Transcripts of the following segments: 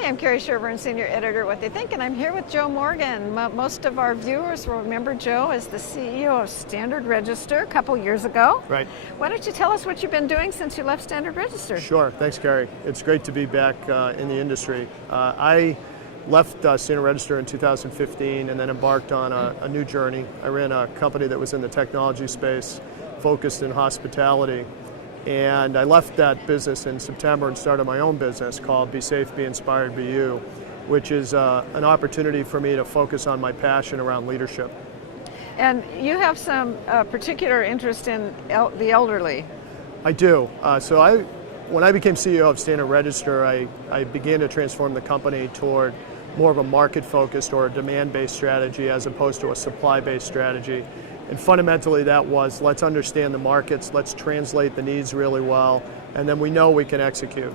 Hi, I'm Cary Sherburne, Senior Editor at What They Think, and I'm here with Joe Morgan. Most of our viewers will remember Joe as the CEO of Standard Register a couple years ago. Right. Why don't you tell us what you've been doing since you left Standard Register? Sure. Thanks, Cary. It's great to be back in the industry. I left Standard Register in 2015 and then embarked on a new journey. I ran a company that was in the technology space, focused in hospitality. And I left that business in September and started my own business called Be Safe, Be Inspired, Be You, which is an opportunity for me to focus on my passion around leadership. And you have some particular interest in the elderly. I do. When I became CEO of Standard Register, I began to transform the company toward more of a market-focused or a demand-based strategy as opposed to a supply-based strategy. And fundamentally that was, let's understand the markets, let's translate the needs really well, and then we know we can execute.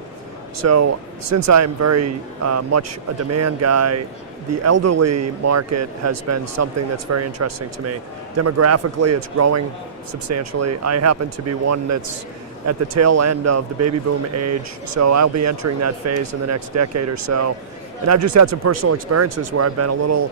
So since I'm very much a demand guy, the elderly market has been something that's very interesting to me. Demographically, it's growing substantially. I happen to be one that's at the tail end of the baby boom age, so I'll be entering that phase in the next decade or so. And I've just had some personal experiences where I've been a little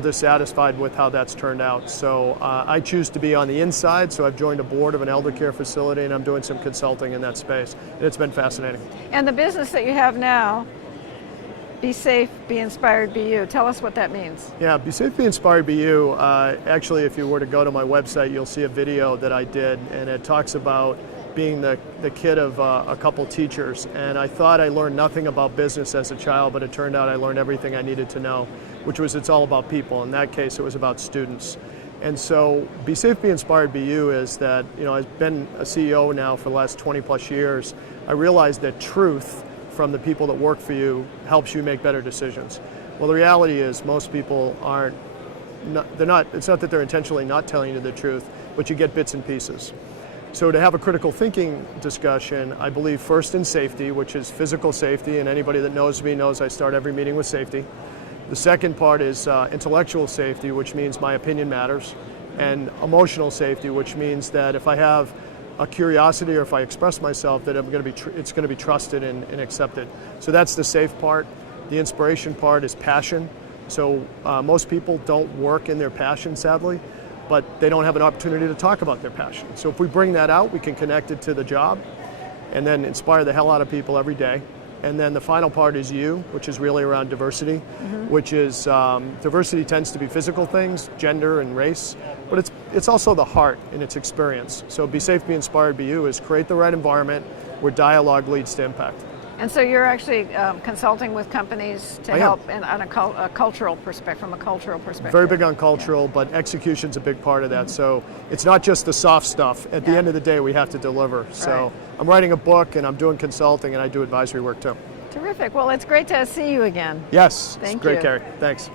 dissatisfied with how that's turned out. So I choose to be on the inside, so I've joined a board of an elder care facility and I'm doing some consulting in that space. And it's been fascinating. And the business that you have now, Be Safe, Be Inspired, Be You. Tell us what that means. Yeah, Be Safe, Be Inspired, Be You. Actually, if you were to go to my website, you'll see a video that I did, and it talks about being the kid of a couple teachers. And I thought I learned nothing about business as a child, but it turned out I learned everything I needed to know, which was it's all about people. In that case, it was about students. And so Be Safe, Be Inspired, Be You is that, I've been a CEO now for the last 20 plus years. I realized that truth from the people that work for you helps you make better decisions. Well, the reality is most people it's not that they're intentionally not telling you the truth, but you get bits and pieces. So to have a critical thinking discussion, I believe first in safety, which is physical safety, and anybody that knows me knows I start every meeting with safety. The second part is intellectual safety, which means my opinion matters, and emotional safety, which means that if I have a curiosity or if I express myself, that it's going to be trusted and accepted. So that's the safe part. The inspiration part is passion. So most people don't work in their passion, sadly, but they don't have an opportunity to talk about their passion. So if we bring that out, we can connect it to the job and then inspire the hell out of people every day. And then the final part is you, which is really around diversity, which is diversity tends to be physical things, gender and race, but it's also the heart and its experience. So Be Safe, Be Inspired, Be You is create the right environment where dialogue leads to impact. And so you're actually consulting with companies to help on a cultural perspective, from a cultural perspective. Very big on cultural, but execution's a big part of that. So it's not just the soft stuff. At the end of the day, we have to deliver. So I'm writing a book and I'm doing consulting and I do advisory work too. Terrific. Well, it's great to see you again. Yes. Thank it's great, you. Cary. Thanks.